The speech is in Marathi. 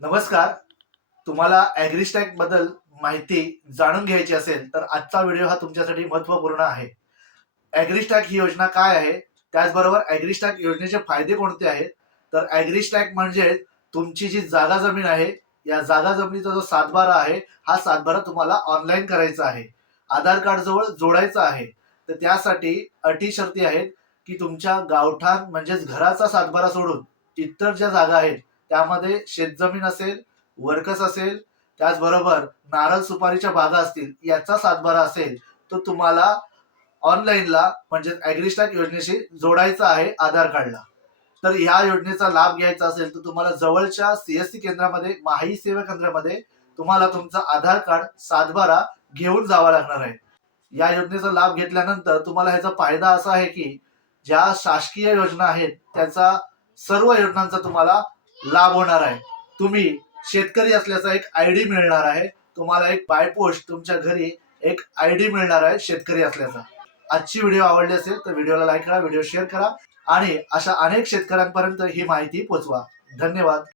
नमस्कार. तुम्हाला ॲग्रीस्टॅक बद्दल माहिती जाणून घ्यायची असेल तर आजचा व्हिडिओ हा तुमच्यासाठी महत्त्वपूर्ण आहे. ॲग्रीस्टॅक ही योजना काय आहे? त्याचबरोबर ॲग्रीस्टॅक योजनेचे फायदे कोणते आहेत? तर ॲग्रीस्टॅक म्हणजे तुमची जी जागा जमीन आहे, या जागा जमिनीचा जो सातबारा आहे, हा सातबारा तुम्हाला ऑनलाईन करायचा आहे. आधार कार्ड जवळ जोडायचा आहे. तर त्यासाठी अटी शर्ती आहेत, की तुमच्या गावठाण म्हणजेच घराचा सातबारा सोडून इतर ज्या जागा आहेत, त्यामध्ये शेतजमीन असेल, वर्कस असेल, त्याचबरोबर नारळ सुपारीच्या बागा असतील, याचा सातबारा असेल, तो तुम्हाला ऑनलाईनला म्हणजे ॲग्रीस्टॅक योजनेशी जोडायचा आहे आधार कार्डला. तर ह्या योजनेचा लाभ घ्यायचा असेल तर तुम्हाला जवळच्या सीएससी केंद्रामध्ये, माही सेवा केंद्रामध्ये तुम्हाला तुमचा आधार कार्ड, सातबारा घेऊन जावा लागणार आहे. या योजनेचा लाभ घेतल्यानंतर तुम्हाला ह्याचा फायदा असा आहे की ज्या शासकीय योजना आहेत त्याचा सर्व योजनांचा तुम्हाला लाभ होणार आहे. तुम्ही शेतकरी असल्याचा एक आयडी मिळणार आहे. तुम्हाला एक बाय पोस्ट तुमच्या घरी एक आयडी मिळणार आहे शेतकरी असल्याचा. आजची व्हिडिओ आवडली असेल तर व्हिडिओला लाईक करा, व्हिडिओ शेअर करा आणि अशा अनेक शेतकऱ्यांपर्यंत ही माहिती पोहोचवा. धन्यवाद.